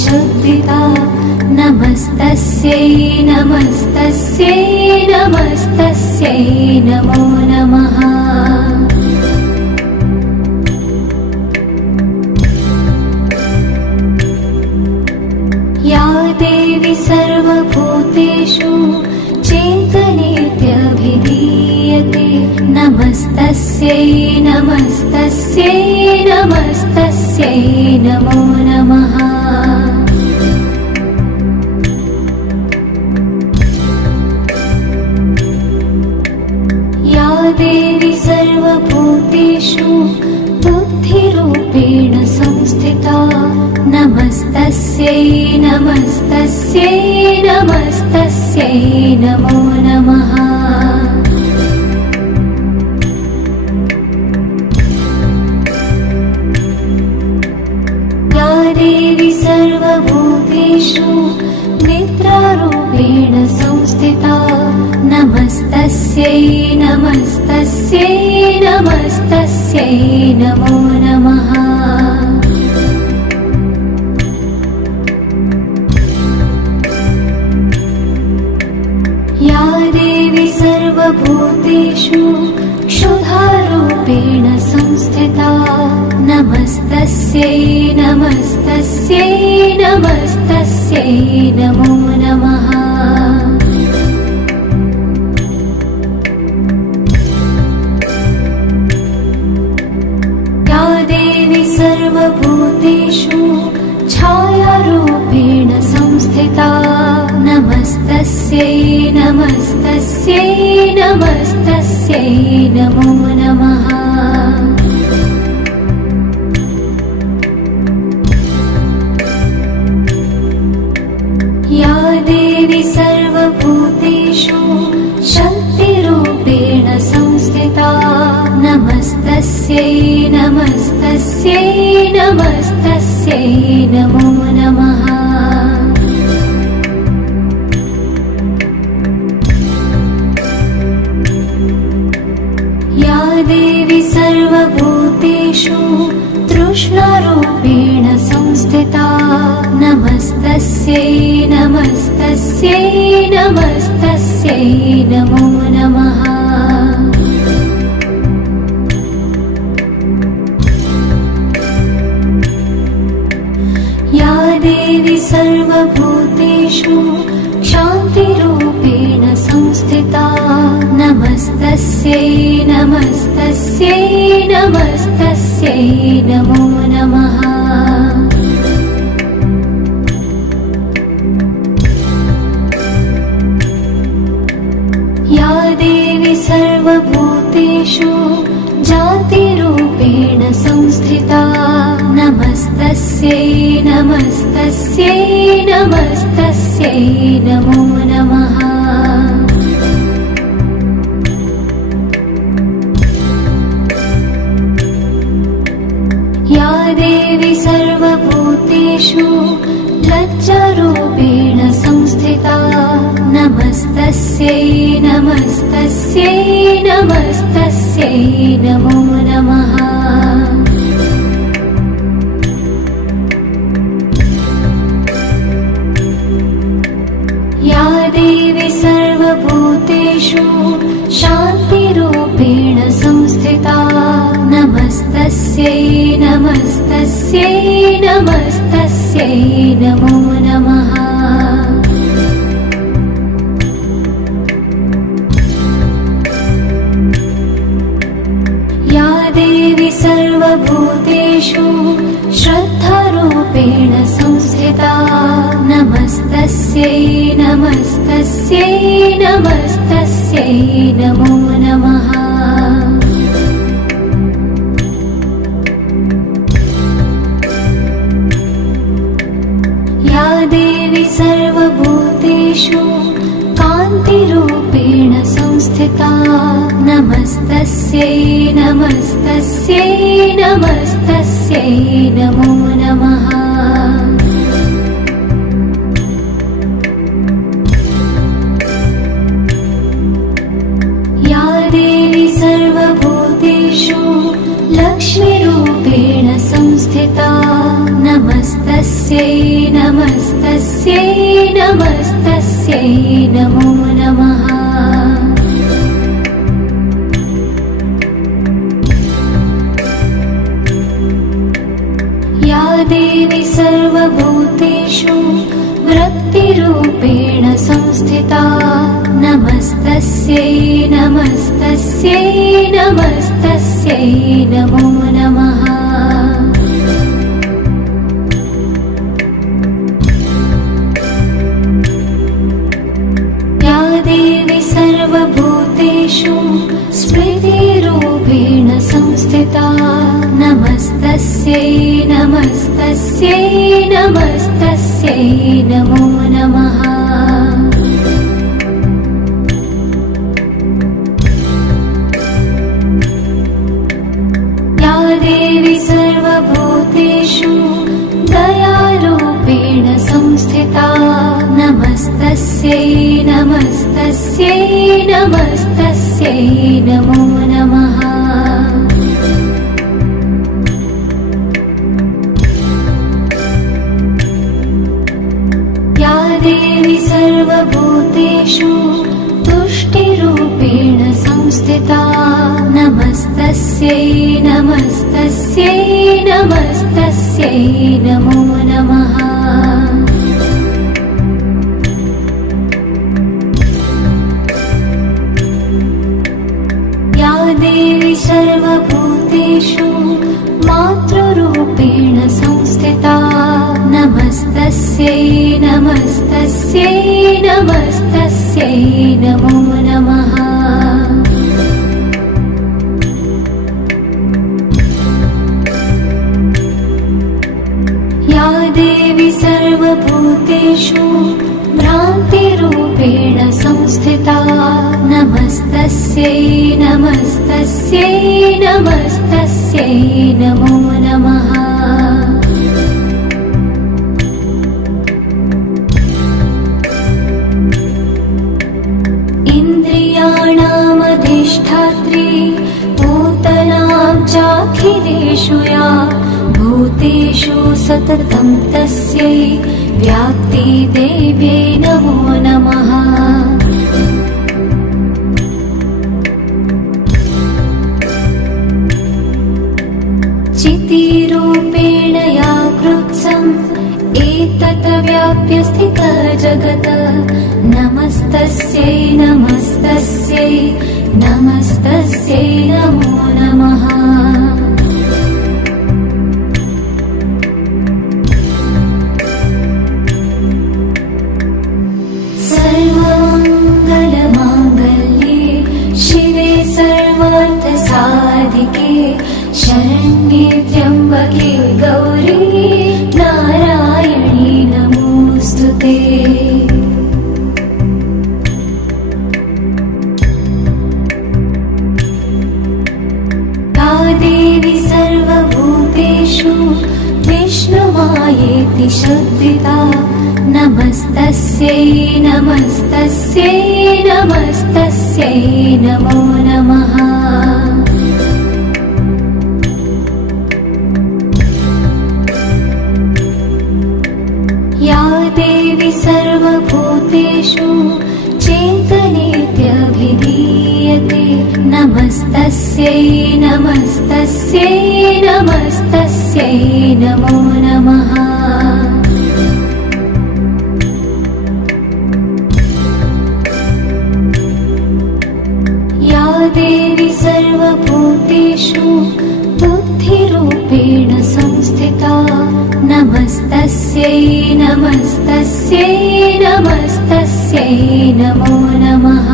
शब्दिता नमस्तस्यै नमस्तस्यै नमस्तस्यै नमो नमः। या देवी सर्वभूतेषु चेतनेत्यभिधीयते नमस्तस्यै नमस्तस्यै नमस्तस्यै नमो नमः। या देवी सर्वभूतेषु बुद्धिरूपेण संस्थिता नमस्तस्यै नमस्तस्यै नमस्तस्यै नमो नमः। या देवी सर्वभूतेषु निद्रारूपेण संस्थिता नमस्तस्यै नमस्तस्यै नमस्तस्यै नमो नमः। या देवी सर्वभूतेषु क्षुधारूपेण संस्थिता नमस्तस्यै नमस्तस्यै नमस्तस्यै नमो नमः। या देवी सर्वभूतेषु छायारूपेण संस्थिता नमस्तस्यै नमस्तस्यै नमस्तस्यै नमो नमः। या देवी सर्वभूतेषु शक्तिरूपेण संस्थिता नमस्तस्यै नमस्तस्यै नमस्तस्यै नमो नमः। या देवी सर्वभूतेषु तृष्णारूपेण संस्थिता नमस्तस्यै नमस्तस्यै नमस्तस्यै नमो नमः। या देवी सर्वभूतेषु शान्तिरूपेण संस्थिता नमस्तस्यै नमस्तस्यै नमस्तस्यै नमो नमः। या देवी सर्वभूतेषु जातिरूपेण संस्थिता नमस्तस्यै नमस्तस्यै नमस्तस्यै नमो नमः। या देवी सर्वभूतेषु लज्जारूपेण संस्थिता नमस्तस्यै नमस्तस्यै नमस्तस्यै नमो नमः। या देवी सर्वभूतेषु शान्तिरूपेण संस्थिता नमस्तस्यै नमस्तस्यै नमस्तस्यै नमो नमः। या देवी सर्वभूतेषु श्रद्धारूपेण संस्थिता नमस्तस्यै नमस्तस्यै नमस्तस्यै नमो नमः। या देवी सर्वभूतेषु कान्तिरूपेण संस्थिता नमस्तस्यै नमस्तस्यै नमस्तस्यै नमो नमः। या देवी सर्वभूतेषु लक्ष्मीरूपेण संस्थिता नमस्तस्यै नमस्तस्यै नमस्तस्यै नमो नमः। या देवी सर्वभूतेषु वृत्तिरूपेण संस्थिता नमस्तस्यै नमस्तस्यै नमस्तस्यै नमो नमः। या देवी सर्वभूतेषु स्मृतिरूपेण संस्थिता नमस्तस्यै नमस्तस्यै नमस्तस्यै नमो नमः। या देवी सर्वभूतेषु दयारूपेण संस्थिता नमस्तस्यै नमस्तस्यै नमस्तस्यै नमो नमः। या देवी सर्वभूतेषु तुष्टिरूपेण संस्थिता नमस्तस्यै नमस्तस्यै नमस्तस्यै नमो नमः। या देवी सर्वभूतेषु मातृरूपेण संस्थिता नमस्तस्यै नमस्तस्यै नमस्तस्यै नमो नमः। या देवी सर्वभूतेषु भ्रान्तिरूपेण संस्थिता नमस्तस्यै नमस्तस्यै नमस्तस्यै नमो नमः। इन्द्रियाणामधिष्ठात्री भूतनां चाखिलेषु या भूतेषु सततं तस्यै व्याप्तिदेव्यै नमो नमः। चितिरूपेण या कृत्स्नम् एतत् व्याप्य स्थितः जगत् नमस्तस्यै नमस्तस्यै नमस्तस्यै नमो नमः। सर्वमङ्गलमाङ्गल्ये शिवे सर्वार्थसाधिके शरण्ये त्र्यम्बके गौरी नारायणी नमोऽस्तुते। या देवी सर्वभूतेषु विष्णुमायेति शब्दिता नमस्तस्यै नमस्तस्यै नमस्तस्यै नमो नमः। या देवी सर्वभूतेषु चेतनेत्यभिधीयते नमस्तस्यै नमस्तस्यै नमस्तस्यै नमो नमः। या देवी सर्वभूतेषु बुद्धिरूपेण संस्थिता नमस्तस्यै नमस्तस्यै नमस्तस्यै नमो नमः।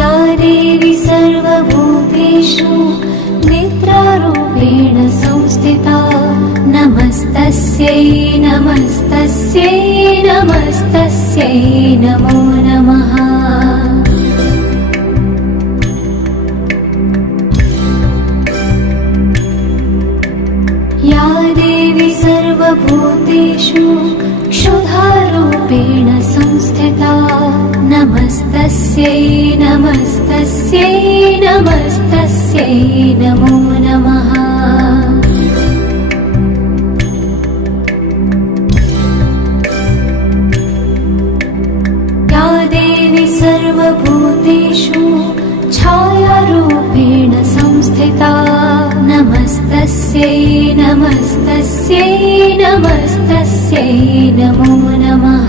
या देवी सर्वभूतेषु निद्रारूपेण संस्थिता नमस्तस्यै नमस्तस्यै नमस्तस्यै नमो नमः। या देवी सर्वभूतेषु क्षुधारूपेण संस्थिता नमस्तस्यै नमस्तस्यै नमस्तस्यै नमो नमः। या देवी सर्वभूतेषु छायारूपेण संस्थिता नमस्तस्यै नमस्तस्यै नमस्तस्यै नमो नमः।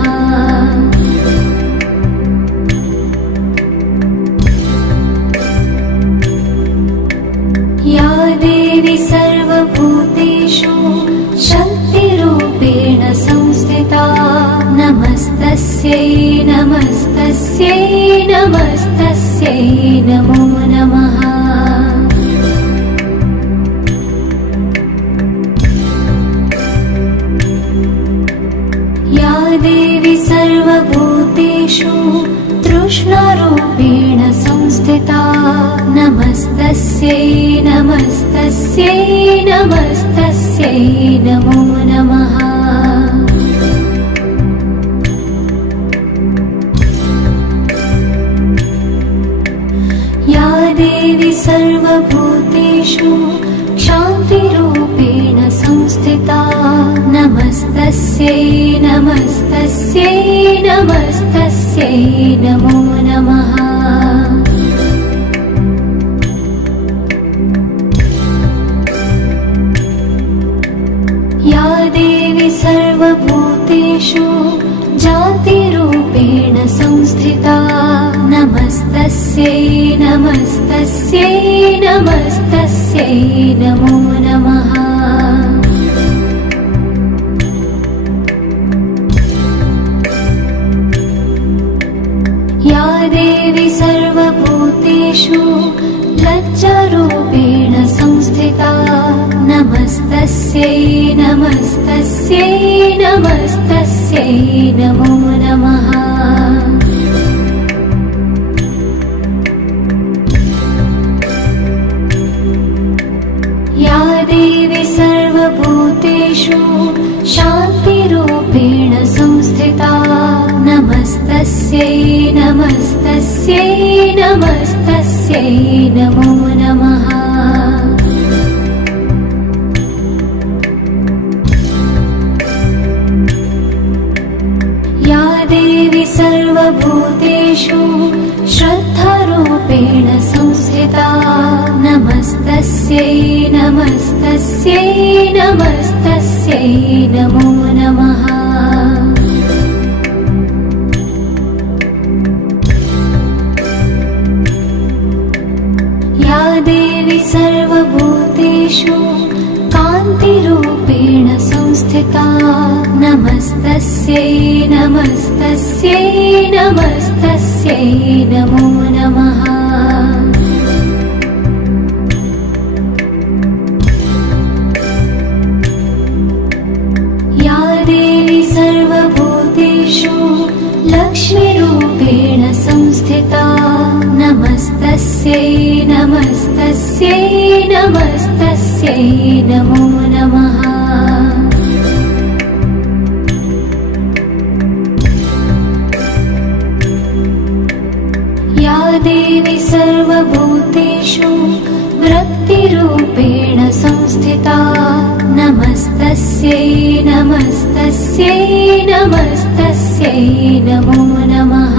या देवी सर्वभूतेषु शक्तिरूपेण संस्थिता नमस्तस्यै नमस्तस्यै नमस्तस्यै नमो नमः। या देवी सर्वभूतेषु तृष्णारूपेण संस्थिता नमस्तस्यै नमस्तस्यै नमस्तस्यै नमो नमः। या देवी सर्वभूतेषु क्षान्तिरूपेण संस्थिता नमस्तस्यै नमस्तस्यै नमस्तस्यै नमो नमः। या देवी सर्वभूतेषु जातिरूपेण संस्थिता नमस्तस्यै नमस्तस्यै नमस्तस्यै नमो नमः। या देवी सर्वभूतेषु लज्जारूपेण संस्थिता नमस्तस्यै नमस्तस्यै नमस्तस्यै नमो नमः। या देवी सर्वभूतेषु शान्तिरूपेण संस्थिता नमस्तस्यै नमस्तस्यै नमस्तस्यै नमो नमः। या देवी सर्वभूतेषु श्रद्धारूपेण संस्थिता नमस्तस्यै नमस्तस्यै नमस्तस्यै नमो नमः। या देवी सर्वभूतेषु कान्तिरूपेण संस्थिता नमस्तस्यै नमस्तस्यै नमस्तस्यै नमो नमः। या देवी सर्वभूतेषु लक्ष्मीरूपेण संस्थिता नमस्तस्यै नमस्तस्यै नमस्तस्यै नमो नमः। या देवी सर्वभूतेषु वृत्तिरूपेण संस्थिता नमस्तस्यै नमस्तस्यै नमस्तस्यै नमो नमः।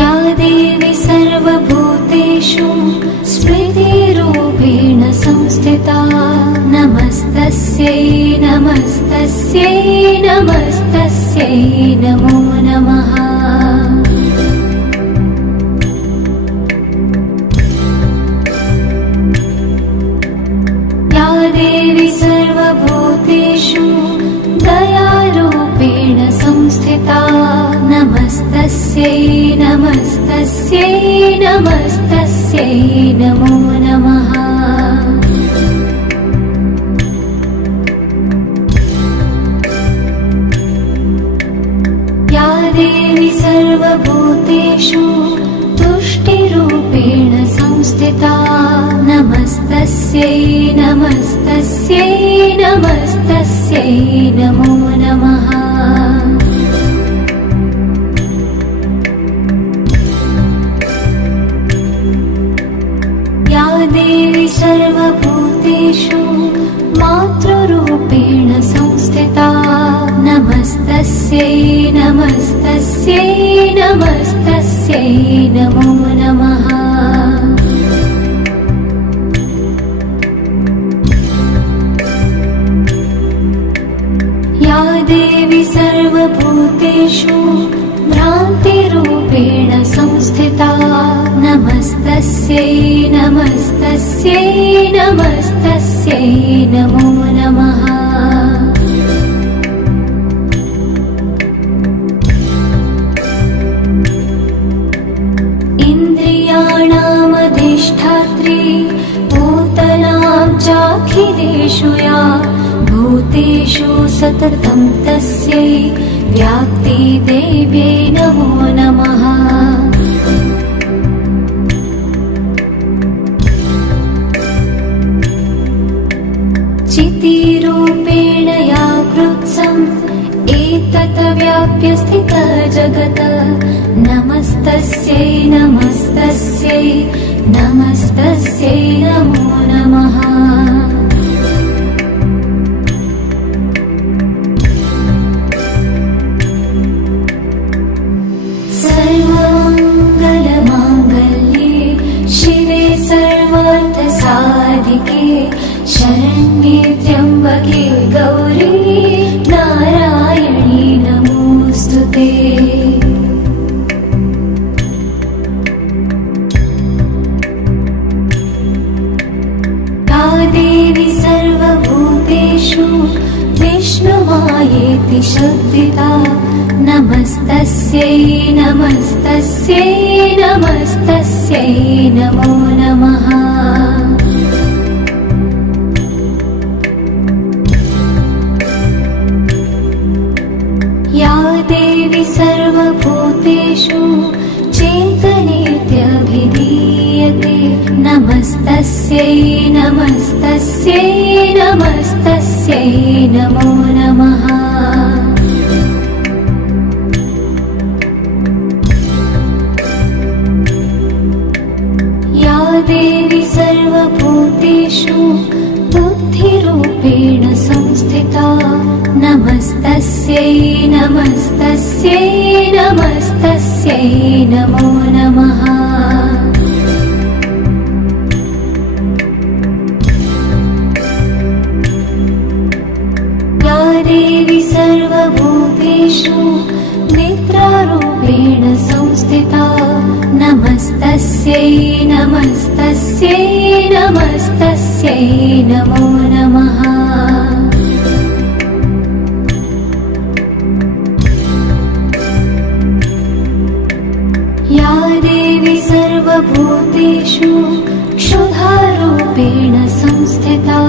या देवी सर्वभूतेषु स्मृतिरूपेण संस्थिता नमस्तस्यै नमस्तस्यै नमस्तस्यै नमो नमः। या देवी सर्वभूतेषु दयारूपेण संस्थिता नमस्तस्यै नमस्तस्यै नमस्तस्यै नमो नमः। या देवी सर्वभूतेषु तुष्टिरूपेण संस्थिता संस्थिता नमस्तस्यै नमस्तस्यै नमस्तस्यै नमो नमः। या देवी सर्वभूतेषु मातृरूपेण संस्थिता नमस्तस्यै नमस्तस्यै नमस्तस्यै नमो नमः। या देवी सर्वभूतेषु भ्रान्तिरूपेण संस्थिता नमस्तस्यै नमस्तस्यै नमस्तस्यै नमो नमः। इन्द्रियाणामधिष्ठात्री भूतनां चाखिलेषु या भूतेषु सततं तस्यै व्याप्तिदेव्यै नमो नमः। चितिरूपेण या कृत्स्नम् एतत् व्याप्य स्थितः जगत् नमस्तस्यै नमस्तस्यै नमस्तस्यै नमो नमः। सर्वमङ्गलमाङ्गल्ये शिवे सर्वार्थसाधिके शरण्ये त्र्यम्बके गौरी नारायणी नमोऽस्तुते। या देवी सर्वभूतेषु विष्णुमायेति शब्दिता नमस्तस्यै नमस्तस्यै नमस्तस्यै नमो नमः। या देवी सर्वभूतेषु चेतनेत्यभिधीयते नमस्तस्यै नमस्तस्यै नमस्तस्यै नमो नमः। या देवी सर्वभूतेषु बुद्धिरूपेण संस्थिता नमस्तस्यै नमस्तस्यै नमस्तस्यै नमो नमः। या देवी सर्वभूतेषु निद्रारूपेण संस्थिता नमस्तस्यै नमस्तस्यै नमस्तस्यै नमो नमः। या देवी सर्वभूतेषु क्षुधारूपेण संस्थिता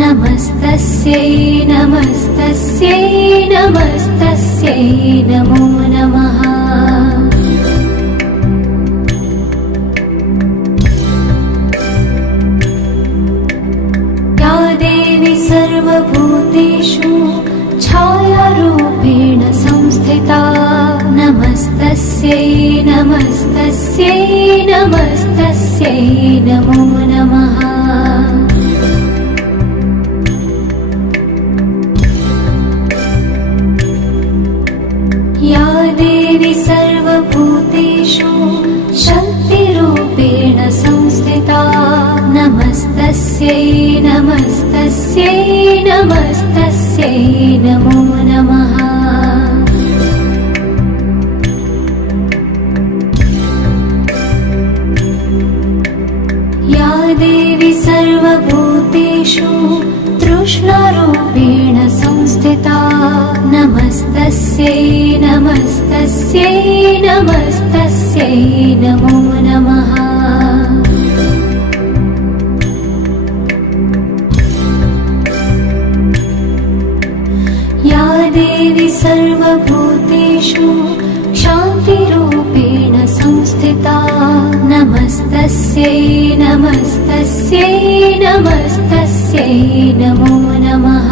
नमस्तस्यै नमस्तस्यै नमस्तस्यै नमो नमः। या देवी सर्वभूतेषु छायारूपेण संस्थिता नमस्तस्यै नमस्तस्यै नमस्तस्यै नमो नमः। या देवी सर्वभूतेषु शक्तिरूपेण संस्थिता नमस्तस्यै नमस्तस्यै नमस्तस्यै नमो नमः। या देवी सर्वभूतेषु तृष्णारूपेण संस्थिता नमस्तस्यै नमस्तस्यै नमस्तस्यै नमो नमः। या देवी सर्वभूतेषु शान्तिरूपेण संस्थिता संस्थिता नमस्तस्यै नमस्तस्यै नमस्तस्यै नमो नमः।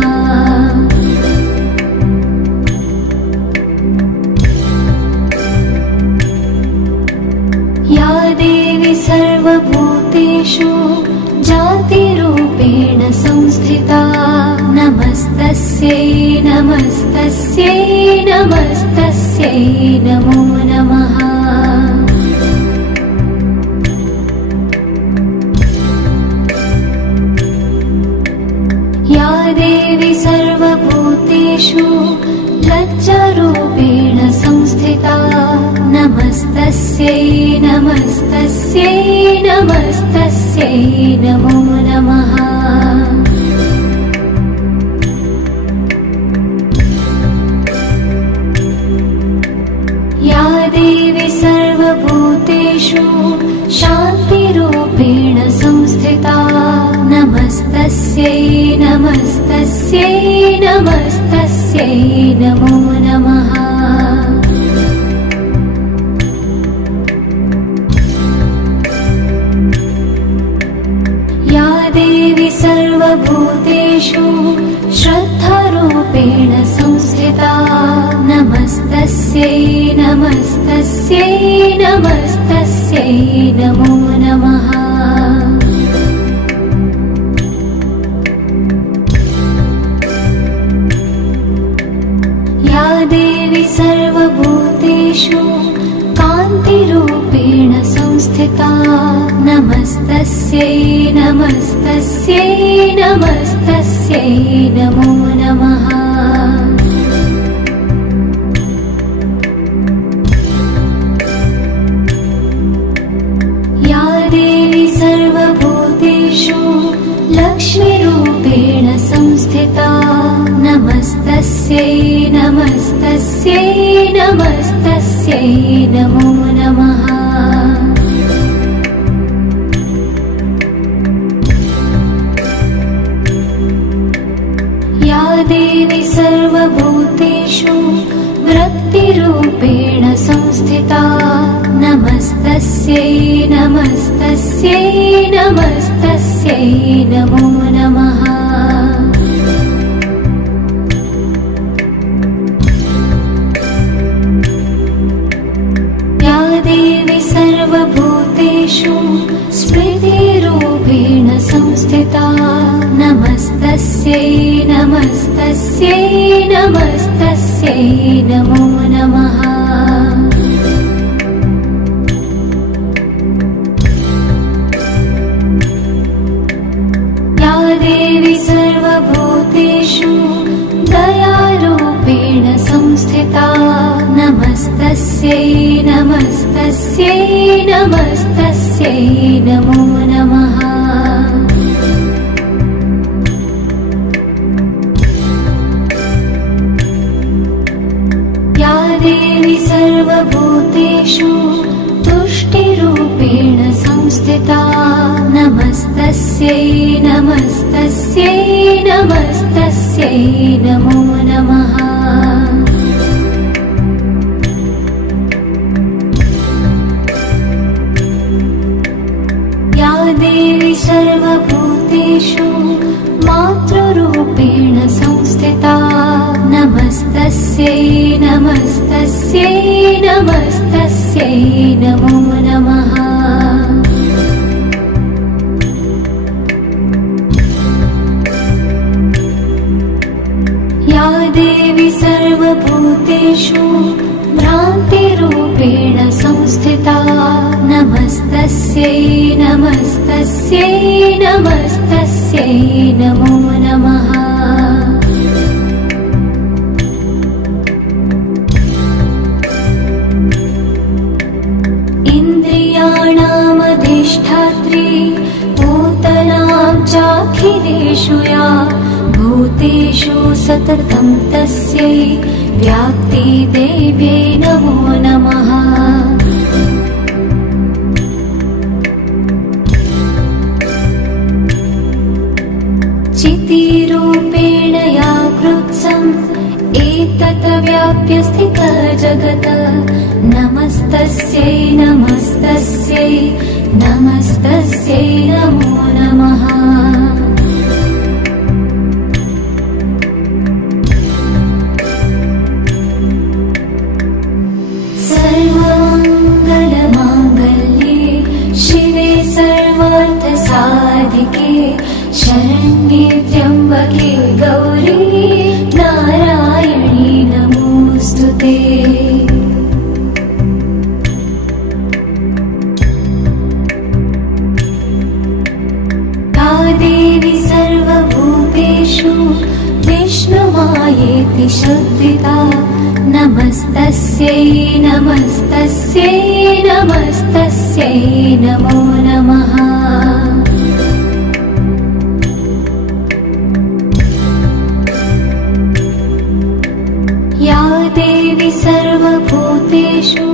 या देवी सर्वभूतेषु जातिरूपेण संस्थिता नमस्तस्यै नमस्तस्यै नमस्तस्यै नमो नमः। या देवी सर्वभूतेषु लज्जारूपेण संस्थिता नमस्तस्यै नमस्तस्यै नमस्तस्यै नमो नमः। या देवी सर्वभूतेषु शान्तिरूपेण संस्थिता नमस्तस्यै नमस्तस्यै नमस्तस्यै नमो नमः। या देवी सर्वभूतेषु श्रद्धारूपेण संस्थिता नमस्तस्यै नमस्तस्यै नमस्तस्यै नमो नमः। या देवी सर्वभूतेषु कान्तिरूपेण संस्थिता नमस्तस्यै नमस्तस्यै नमस्तस्यै नमो नमः। या देवी सर्वभूतेषु लक्ष्मीरूपेण संस्थिता नमस्तस्यै नमस्तस्यै नमस्तस्यै नमो नमः। या देवी सर्वभूतेषु वृत्तिरूपेण संस्थिता नमस्तस्यै नमस्तस्यै नमस्तस्यै नमो नमः। या देवी सर्वभूतेषु स्मृतिरूपेण संस्थिता नमस्तस्यै नमस्तस्यै नमस्तस्यै नमो नमः। या देवी सर्वभूतेषु दयारूपेण संस्थिता नमस्तस्यै नमस्तस्यै नमस्तस्यै नमो नमः। या देवी सर्वभूतेषु तुष्टिरूपेण संस्थिता नमस्तस्यै नमस्तस्यै नमस्तस्यै नमो नमः। या देवी सर्वभूतेषु मातृरूपेण संस्थिता नमस्तस्यै नमस्तस्यै नमस्तस्यै नमो नमः। या देवी सर्वभूतेषु भ्रान्तिरूपेण संस्थिता नमस्तस्यै नमस्तस्यै नमस्तस्यै नमो नमः। इन्द्रियाणामधिष्ठात्री भूतनां चाखिलेषु या भूतेषु सततं तस्यै व्याप्तिदेव्यै नमो नमः। चितिरूपेण या कृत्स्नम् एतत् व्याप्य स्थितः जगत् नमस्त नमस्तस्यै नमस्तस्यै नमस्तस्यै नमो नमः। सर्वमङ्गलमाङ्गल्ये शिवे सर्वार्थसाधिके शरण्ये त्र्यम्बके गौरी नारायणी नमोऽस्तुते। या देवी सर्वभूतेषु विष्णुमायेति शब्दिता नमस्तस्यै नमस्तस्यै नमस्तस्यै नमो नमः। या देवी सर्वभूतेषु